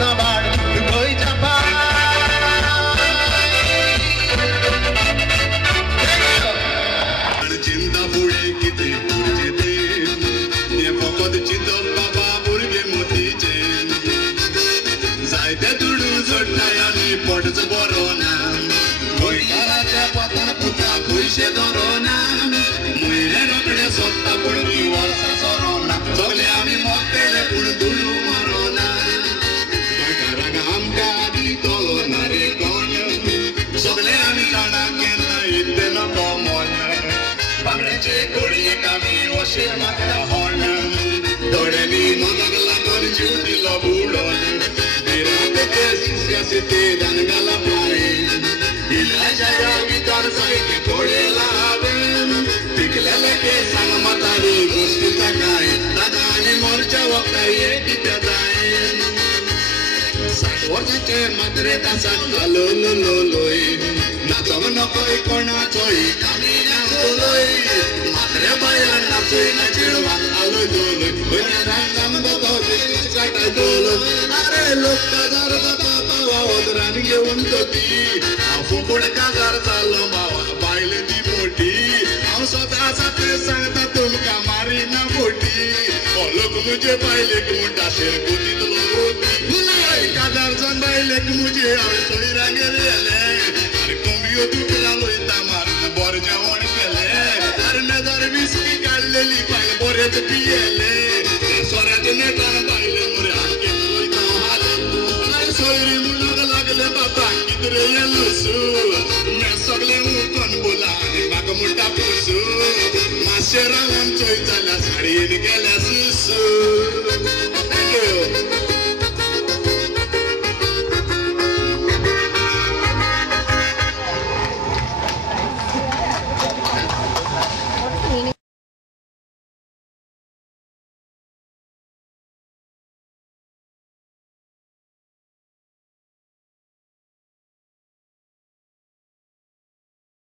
सांबाळ गोंयच्या चिंता फुडें कितें करचें तें फकत चिंतप बाबा भुरगे मोतीचे जायते दुडू जोडटाय आनी पोटच बरो ना गोंयकाराच्या पोतान पुता पयशे धरोना म्हयने रोखडे सोदता पूण वर्सां सरोना सगळे आमी मोगतेले पूण दुडू मरोना गोंयकाराक आमकां आदी तोलो ना रे कोण सगळे आमी जाणा केन्ना येते नको मोन बांगड्याचे कोळयेक आमी अशे मागता होण दोळ्यांनी मनाक लागून जीव दिलो बुडोन भिरांत ते शिश्याचे ते दानगाला पायन इलाजाच्या भितर जायते कोळे लावेन पिकलेले केसांक मातारी गोश्टी ताकाय दादा आनी मोरच्या वखदां एक कितें जायन 60 वर्सांचे मात्रेत आसा लो लो लो लोय नाचोंक नकोय कोणाचोय कामी नाचोलोय मात्रे बायलां नाचोय ना चेडवांक आलो दोलोय पयल्या रांगांत तो बिस्कीट काटाय दोलो अरे लोक काजार जाता बाबा ओदरान घेवन दोती हांव फुकूड काजार जालो बाबा बायल ती मोठी हांव स्वता साते सांगता तुमकां मारिना मोठी हो लोक मुजे बायलेक म्हणटा शेरकुतीत लोक काजार जावन बायलेक मुजे हांवें सोयरा गेलेले अरे कोंबयो तुकला लोयता मारून बरें जेवण केलें अरे नजर विस्की काडलेली बायल बरेंच पियेले सोऱ्याच्या नेटान बायले मोरे हाकेन लोयता हाले अरे सोयरी म्हणूंक लागले बाबा कितें रे हें लुसू मैं सगळें मुखोन बोला आनी म्हाका म्हणटा पुसू मातशें रावून चोय जाल्यार साडयेन गेल्या सुसू